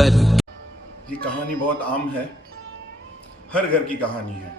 कर। ये कहानी बहुत आम है, हर घर की कहानी है।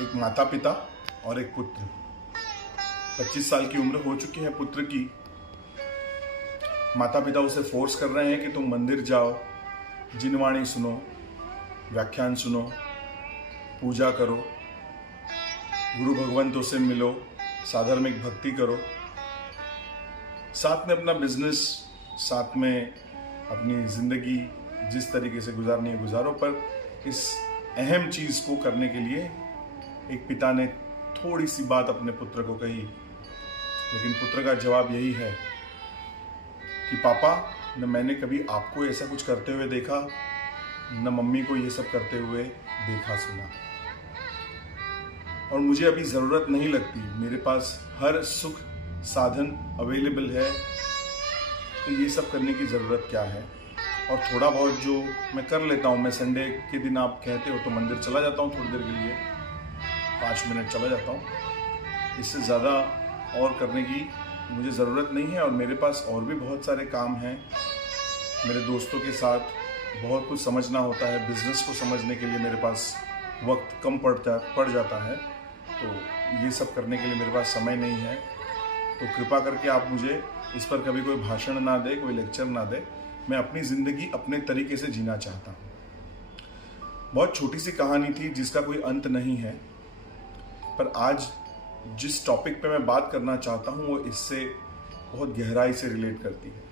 एक माता पिता और एक पुत्र। 25 साल की उम्र हो चुकी है पुत्र की। माता पिता उसे फोर्स कर रहे हैं कि तुम मंदिर जाओ, जिनवाणी सुनो, व्याख्यान सुनो, पूजा करो, गुरु भगवंतों से मिलो, साधर्मिक भक्ति करो, साथ में अपना बिजनेस, साथ में अपनी जिंदगी जिस तरीके से गुजारनी है गुजारो। पर इस अहम चीज को करने के लिए एक पिता ने थोड़ी सी बात अपने पुत्र को कही, लेकिन पुत्र का जवाब यही है कि पापा, न मैंने कभी आपको ऐसा कुछ करते हुए देखा, न मम्मी को ये सब करते हुए देखा सुना, और मुझे अभी जरूरत नहीं लगती। मेरे पास हर सुख साधन अवेलेबल है, तो ये सब करने की ज़रूरत क्या है। और थोड़ा बहुत जो मैं कर लेता हूँ, मैं संडे के दिन आप कहते हो तो मंदिर चला जाता हूँ, थोड़ी देर के लिए 5 मिनट चला जाता हूँ। इससे ज़्यादा और करने की मुझे ज़रूरत नहीं है, और मेरे पास और भी बहुत सारे काम हैं। मेरे दोस्तों के साथ बहुत कुछ समझना होता है, बिज़नेस को समझने के लिए मेरे पास वक्त कम पड़ जाता है, तो ये सब करने के लिए मेरे पास समय नहीं है। तो कृपा करके आप मुझे इस पर कभी कोई भाषण ना दे, कोई लेक्चर ना दे। मैं अपनी ज़िंदगी अपने तरीके से जीना चाहता हूँ। बहुत छोटी सी कहानी थी जिसका कोई अंत नहीं है, पर आज जिस टॉपिक पे मैं बात करना चाहता हूँ वो इससे बहुत गहराई से रिलेट करती है।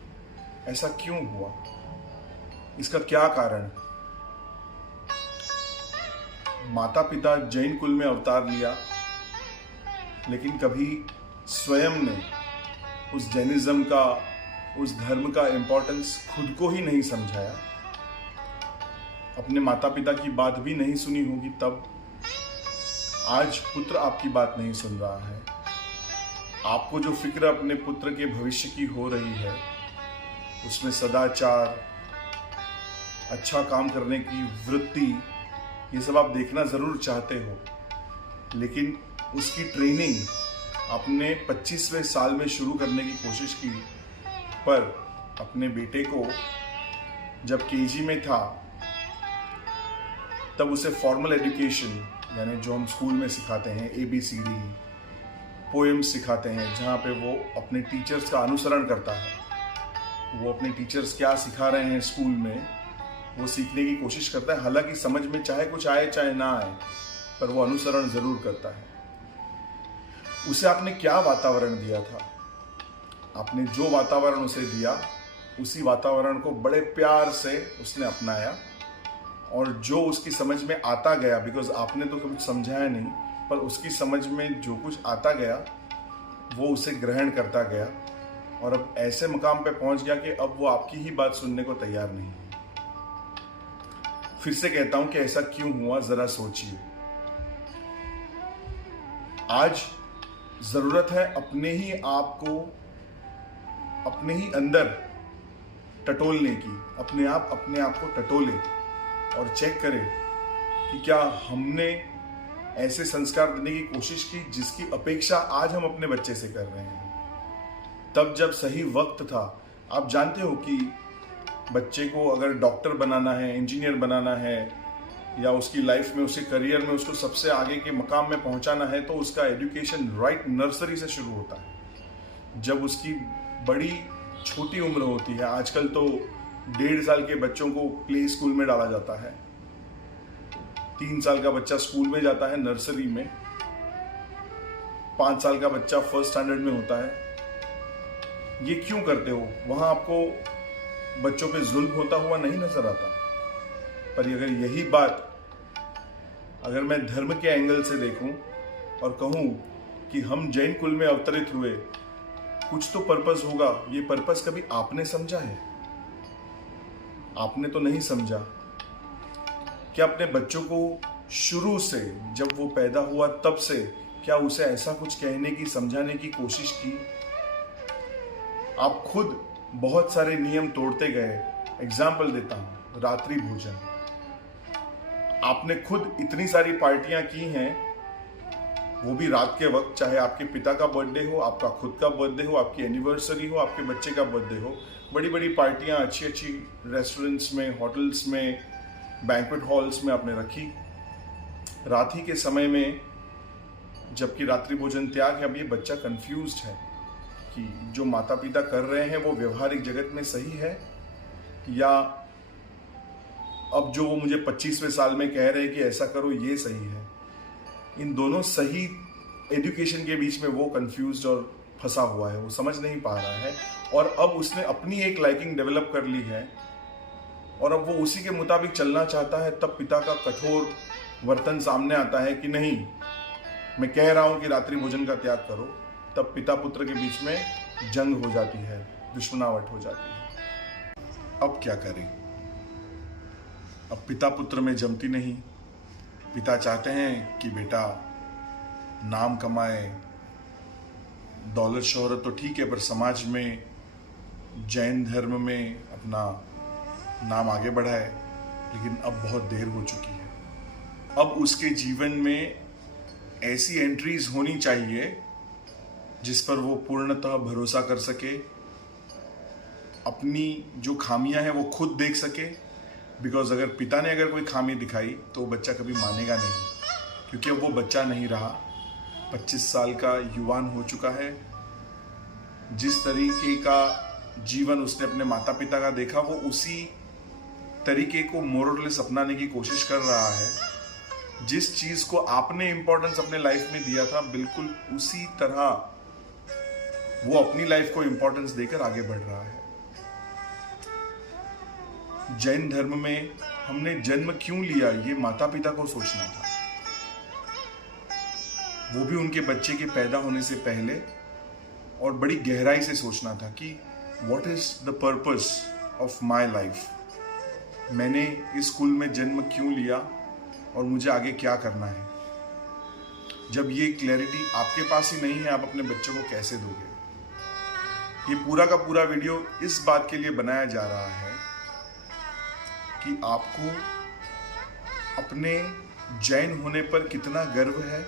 ऐसा क्यों हुआ, इसका क्या कारण। माता पिता जैन कुल में अवतार लिया, लेकिन कभी स्वयं ने उस जैनिज्म का, उस धर्म का इम्पोर्टेंस खुद को ही नहीं समझाया। अपने माता पिता की बात भी नहीं सुनी होगी, तब आज पुत्र आपकी बात नहीं सुन रहा है। आपको जो फिक्र अपने पुत्र के भविष्य की हो रही है, उसमें सदाचार, अच्छा काम करने की वृत्ति, ये सब आप देखना जरूर चाहते हो, लेकिन उसकी ट्रेनिंग आपने 25वें साल में शुरू करने की कोशिश की। पर अपने बेटे को जब केजी में था, तब उसे फॉर्मल एजुकेशन, यानी जो हम स्कूल में सिखाते हैं, ABCD, पोएम्स सिखाते हैं, जहाँ पे वो अपने टीचर्स का अनुसरण करता है। वो अपने टीचर्स क्या सिखा रहे हैं स्कूल में, वो सीखने की कोशिश करता है। हालांकि समझ में चाहे कुछ आए चाहे ना आए, पर वो अनुसरण जरूर करता है। उसे आपने क्या वातावरण दिया था? आपने जो वातावरण उसे दिया, उसी वातावरण को बड़े प्यार से उसने अपनाया, और जो उसकी समझ में आता गया, बिकॉज आपने तो कभी समझाया नहीं, पर उसकी समझ में जो कुछ आता गया वो उसे ग्रहण करता गया, और अब ऐसे मुकाम पे पहुंच गया कि अब वो आपकी ही बात सुनने को तैयार नहीं है। फिर से कहता हूं कि ऐसा क्यों हुआ, जरा सोचिए। आज जरूरत है अपने ही आप को अपने ही अंदर टटोलने की। अपने आप को टटोले और चेक करें कि क्या हमने ऐसे संस्कार देने की कोशिश की जिसकी अपेक्षा आज हम अपने बच्चे से कर रहे हैं। तब जब सही वक्त था, आप जानते हो कि बच्चे को अगर डॉक्टर बनाना है, इंजीनियर बनाना है, या उसकी लाइफ में, उसके करियर में उसको सबसे आगे के मकाम में पहुंचाना है, तो उसका एजुकेशन राइट नर्सरी से शुरू होता है। जब उसकी बड़ी छोटी उम्र होती है, आजकल तो 1.5 साल के बच्चों को प्ले स्कूल में डाला जाता है, 3 साल का बच्चा स्कूल में जाता है, नर्सरी में 5 साल का बच्चा फर्स्ट स्टैंडर्ड में होता है। ये क्यों करते हो? वहां आपको बच्चों पे जुल्म होता हुआ नहीं नजर आता। पर अगर यही बात अगर मैं धर्म के एंगल से देखूं और कहूं कि हम जैन कुल में अवतरित हुए, कुछ तो पर्पस होगा। ये पर्पस कभी आपने समझा है? आपने तो नहीं समझा। क्या अपने बच्चों को शुरू से, जब वो पैदा हुआ तब से, क्या उसे ऐसा कुछ कहने की, समझाने की कोशिश की? आप खुद बहुत सारे नियम तोड़ते गए। एग्जाम्पल देता हूं, रात्रि भोजन। आपने खुद इतनी सारी पार्टियां की हैं वो भी रात के वक्त, चाहे आपके पिता का बर्थडे हो, आपका खुद का बर्थडे हो, आपकी एनिवर्सरी हो, आपके बच्चे का बर्थडे हो। बड़ी बड़ी पार्टियां अच्छी अच्छी रेस्टोरेंट्स में, होटल्स में, बैंक्वेट हॉल्स में आपने रखी। रात ही के समय में जबकि रात्रि भोजन त्याग है, अब ये बच्चा कंफ्यूज्ड है कि जो माता पिता कर रहे हैं वो व्यवहारिक जगत में सही है, या अब जो वो मुझे 25वें साल में कह रहे हैं कि ऐसा करो ये सही है। इन दोनों सही एजुकेशन के बीच में वो कंफ्यूज्ड और फंसा हुआ है, वो समझ नहीं पा रहा है। और अब उसने अपनी एक लाइकिंग डेवलप कर ली है और अब वो उसी के मुताबिक चलना चाहता है। तब पिता का कठोर वर्तन सामने आता है कि नहीं, मैं कह रहा हूं कि रात्रि भोजन का त्याग करो। तब पिता पुत्र के बीच में जंग हो जाती है, दुश्मनावट हो जाती है। अब क्या करें? अब पिता पुत्र में जमती नहीं। पिता चाहते हैं कि बेटा नाम कमाए, दौलत शोहरत तो ठीक है, पर समाज में, जैन धर्म में अपना नाम आगे बढ़ाए। लेकिन अब बहुत देर हो चुकी है। अब उसके जीवन में ऐसी एंट्रीज होनी चाहिए जिस पर वो पूर्णतः भरोसा कर सके, अपनी जो खामियां हैं वो खुद देख सके। बिकॉज अगर पिता ने अगर कोई खामी दिखाई तो वो बच्चा कभी मानेगा नहीं, क्योंकि अब वो बच्चा नहीं रहा, 25 साल का युवान हो चुका है। जिस तरीके का जीवन उसने अपने माता पिता का देखा, वो उसी तरीके को मोरलेस अपनाने की कोशिश कर रहा है। जिस चीज को आपने इंपॉर्टेंस अपने लाइफ में दिया था, बिल्कुल उसी तरह वो अपनी लाइफ को इंपॉर्टेंस देकर आगे बढ़ रहा है। जैन धर्म में हमने जन्म क्यों लिया, ये माता पिता को सोचना था। वो भी उनके बच्चे के पैदा होने से पहले और बड़ी गहराई से सोचना था कि what is the purpose of my life. मैंने इस कुल में जन्म क्यों लिया और मुझे आगे क्या करना है। जब ये क्लैरिटी आपके पास ही नहीं है, आप अपने बच्चों को कैसे दोगे? ये पूरा का पूरा वीडियो इस बात के लिए बनाया जा रहा है कि आपको अपने जैन होने पर कितना गर्व है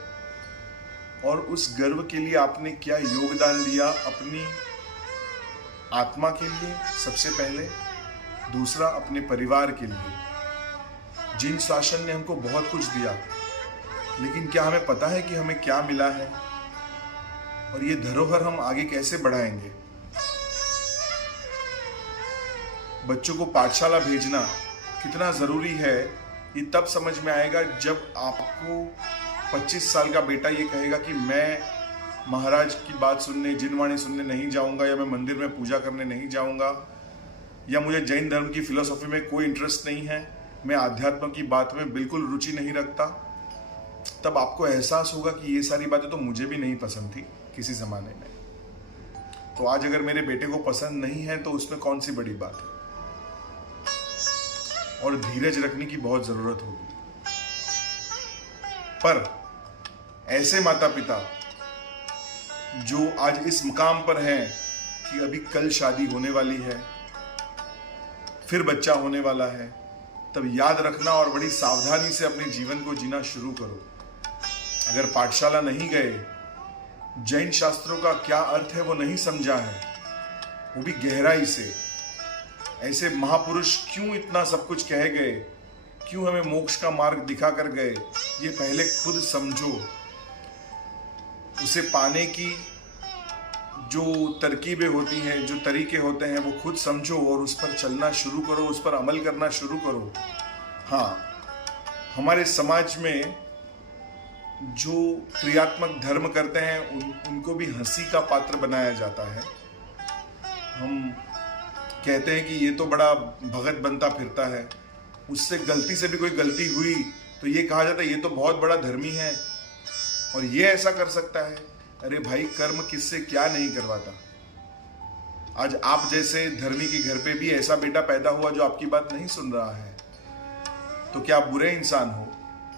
और उस गर्व के लिए आपने क्या योगदान दिया अपनी आत्मा के लिए सबसे पहले, दूसरा अपने परिवार के लिए। जिन शासन ने हमको बहुत कुछ दिया, लेकिन क्या हमें पता है कि हमें क्या मिला है और ये धरोहर हम आगे कैसे बढ़ाएंगे? बच्चों को पाठशाला भेजना कितना जरूरी है, ये तब समझ में आएगा जब आपको 25 साल का बेटा ये कहेगा कि मैं महाराज की बात सुनने, जिनवाणी सुनने नहीं जाऊंगा, या मैं मंदिर में पूजा करने नहीं जाऊंगा, या मुझे जैन धर्म की फिलॉसफी में कोई इंटरेस्ट नहीं है, मैं आध्यात्म की बात में बिल्कुल रुचि नहीं रखता। तब आपको एहसास होगा कि ये सारी बातें तो मुझे भी नहीं पसंद थी किसी जमाने में। तो आज अगर मेरे बेटे को पसंद नहीं है तो उसमें कौन सी बड़ी बात है। और धीरज रखने की बहुत जरूरत होगी। पर ऐसे माता पिता जो आज इस मुकाम पर हैं कि अभी कल शादी होने वाली है, फिर बच्चा होने वाला है, तब याद रखना और बड़ी सावधानी से अपने जीवन को जीना शुरू करो। अगर पाठशाला नहीं गए, जैन शास्त्रों का क्या अर्थ है वो नहीं समझा है, वो भी गहराई से, ऐसे महापुरुष क्यों इतना सब कुछ कह गए, क्यों हमें मोक्ष का मार्ग दिखा कर गए, ये पहले खुद समझो। उसे पाने की जो तरकीबें होती हैं, जो तरीके होते हैं, वो खुद समझो और उस पर चलना शुरू करो, उस पर अमल करना शुरू करो। हाँ, हमारे समाज में जो क्रियात्मक धर्म करते हैं उनको भी हंसी का पात्र बनाया जाता है। हम कहते हैं कि ये तो बड़ा भगत बनता फिरता है, उससे गलती से भी कोई गलती हुई तो ये कहा जाता है ये तो बहुत बड़ा धर्मी है और ये ऐसा कर सकता है। अरे भाई, कर्म किससे क्या नहीं करवाता। आज आप जैसे धर्मी के घर पे भी ऐसा बेटा पैदा हुआ जो आपकी बात नहीं सुन रहा है, तो क्या आप बुरे इंसान हो?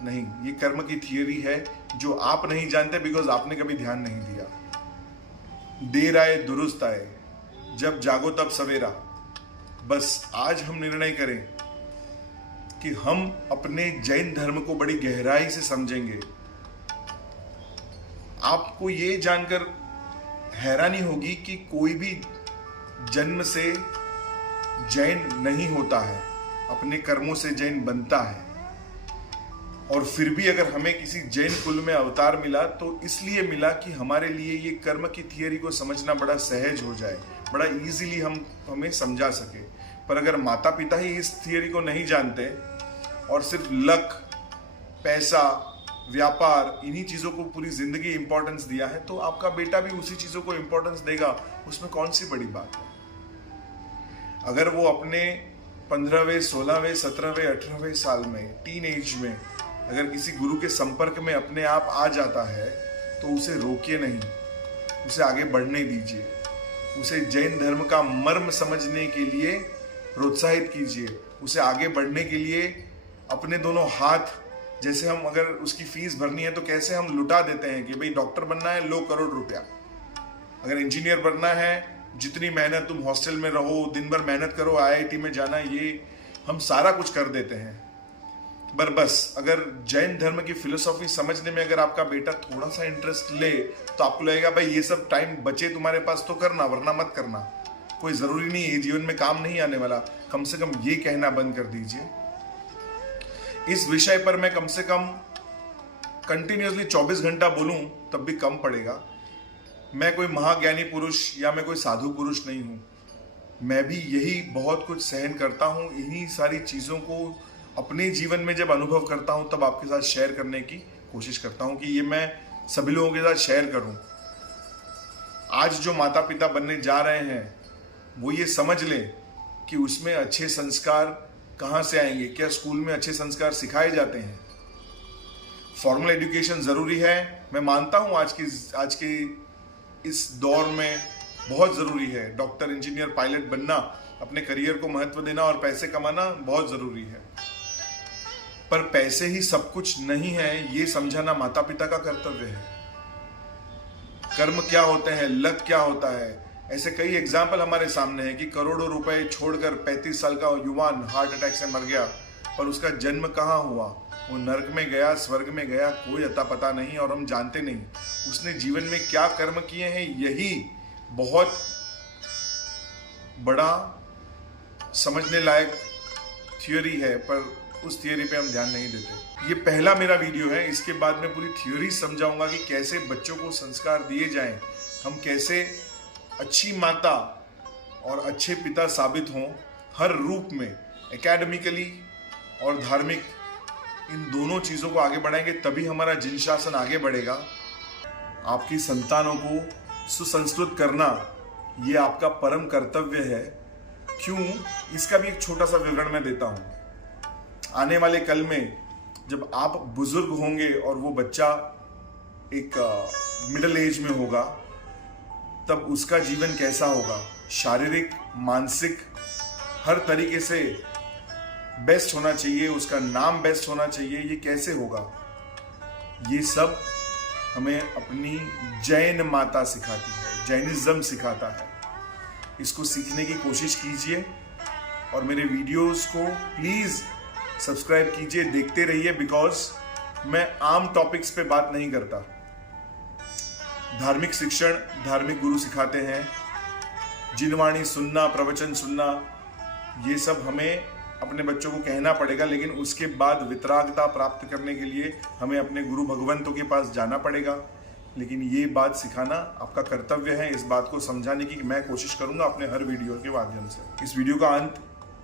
नहीं, ये कर्म की थियरी है जो आप नहीं जानते बिकॉज आपने कभी ध्यान नहीं दिया। देर आए दुरुस्त आए, जब जागो तब सवेरा। बस आज हम निर्णय करें कि हम अपने जैन धर्म को बड़ी गहराई से समझेंगे, आपको ये जानकर हैरानी होगी कि कोई भी जन्म से जैन नहीं होता है, अपने कर्मों से जैन बनता है। और फिर भी अगर हमें किसी जैन कुल में अवतार मिला तो इसलिए मिला कि हमारे लिए ये कर्म की थियरी को समझना बड़ा सहज हो जाए, बड़ा इजीली हमें समझा सके। पर अगर माता पिता ही इस थियरी को नहीं जानते और सिर्फ लक, पैसा, व्यापार, इन्हीं चीज़ों को पूरी जिंदगी इंपॉर्टेंस दिया है, तो आपका बेटा भी उसी चीज़ों को इंपॉर्टेंस देगा। उसमें कौन सी बड़ी बात है? अगर वो अपने 15वें, 16वें, 17वें, 18वें साल में, टीन एज में अगर किसी गुरु के संपर्क में अपने आप आ जाता है तो उसे रोकिए नहीं, उसे आगे बढ़ने दीजिए, उसे जैन धर्म का मर्म समझने के लिए प्रोत्साहित कीजिए, उसे आगे बढ़ने के लिए अपने दोनों हाथ, जैसे हम अगर उसकी फीस भरनी है तो कैसे हम लुटा देते हैं कि भाई डॉक्टर बनना है, लो करोड़ रुपया, अगर इंजीनियर बनना है, जितनी मेहनत, तुम हॉस्टल में रहो, दिन भर मेहनत करो, आईआईटी में जाना, ये हम सारा कुछ कर देते हैं। पर बस अगर जैन धर्म की फिलोसॉफी समझने में अगर आपका बेटा थोड़ा सा इंटरेस्ट ले तो आपको लगेगा भाई ये सब टाइम बचे तुम्हारे पास तो करना, वरना मत करना, कोई जरूरी नहीं है, जीवन में काम नहीं आने वाला। कम से कम ये कहना बंद कर दीजिए। इस विषय पर मैं कम से कम कंटिन्यूअसली 24 घंटा बोलूं तब भी कम पड़ेगा। मैं कोई महाज्ञानी पुरुष या मैं कोई साधु पुरुष नहीं हूं, मैं भी यही बहुत कुछ सहन करता हूं। इन्हीं सारी चीजों को अपने जीवन में जब अनुभव करता हूं तब आपके साथ शेयर करने की कोशिश करता हूं कि ये मैं सभी लोगों के साथ शेयर करूं। आज जो माता पिता बनने जा रहे हैं वो ये समझ लें कि उसमें अच्छे संस्कार कहां से आएंगे। क्या स्कूल में अच्छे संस्कार सिखाए जाते हैं? फॉर्मल एजुकेशन जरूरी है, मैं मानता हूं आज के इस दौर में बहुत जरूरी है। डॉक्टर, इंजीनियर, पायलट बनना, अपने करियर को महत्व देना और पैसे कमाना बहुत जरूरी है। पर पैसे ही सब कुछ नहीं है, ये समझाना माता पिता का कर्तव्य है। कर्म क्या होते हैं, लक क्या होता है, ऐसे कई एग्जाम्पल हमारे सामने हैं कि करोड़ों रुपए छोड़कर 35 साल का युवान हार्ट अटैक से मर गया, पर उसका जन्म कहाँ हुआ? वो नरक में गया, स्वर्ग में गया, कोई अता पता नहीं और हम जानते नहीं उसने जीवन में क्या कर्म किए हैं। यही बहुत बड़ा समझने लायक थियोरी है, पर उस थियोरी पे हम ध्यान नहीं देते। ये पहला मेरा वीडियो है, इसके बाद मैं पूरी थियोरी समझाऊंगा कि कैसे बच्चों को संस्कार दिए जाएं, हम कैसे अच्छी माता और अच्छे पिता साबित हों हर रूप में, एकेडमिकली और धार्मिक, इन दोनों चीज़ों को आगे बढ़ाएंगे तभी हमारा जिन शासन आगे बढ़ेगा। आपकी संतानों को सुसंस्कृत करना ये आपका परम कर्तव्य है। क्यों, इसका भी एक छोटा सा विवरण मैं देता हूँ। आने वाले कल में जब आप बुजुर्ग होंगे और वो बच्चा एक मिडिल एज में होगा, तब उसका जीवन कैसा होगा, शारीरिक, मानसिक, हर तरीके से बेस्ट होना चाहिए, उसका नाम बेस्ट होना चाहिए, ये कैसे होगा? ये सब हमें अपनी जैन माता सिखाती है, जैनिज्म सिखाता है। इसको सीखने की कोशिश कीजिए और मेरे वीडियोस को प्लीज सब्सक्राइब कीजिए, देखते रहिए, बिकॉज मैं आम टॉपिक्स पे बात नहीं करता। धार्मिक शिक्षण धार्मिक गुरु सिखाते हैं, जिनवाणी सुनना, प्रवचन सुनना, ये सब हमें अपने बच्चों को कहना पड़ेगा, लेकिन उसके बाद वितरागता प्राप्त करने के लिए हमें अपने गुरु भगवंतों के पास जाना पड़ेगा। लेकिन ये बात सिखाना आपका कर्तव्य है। इस बात को समझाने की मैं कोशिश करूंगा अपने हर वीडियो के माध्यम से। इस वीडियो का अंत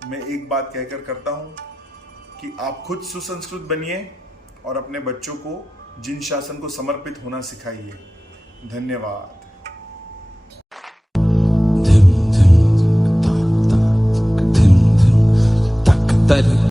मैं एक बात कहकर करता हूं कि आप खुद सुसंस्कृत बनिए और अपने बच्चों को जिन शासन को समर्पित होना सिखाइए। धन्यवाद।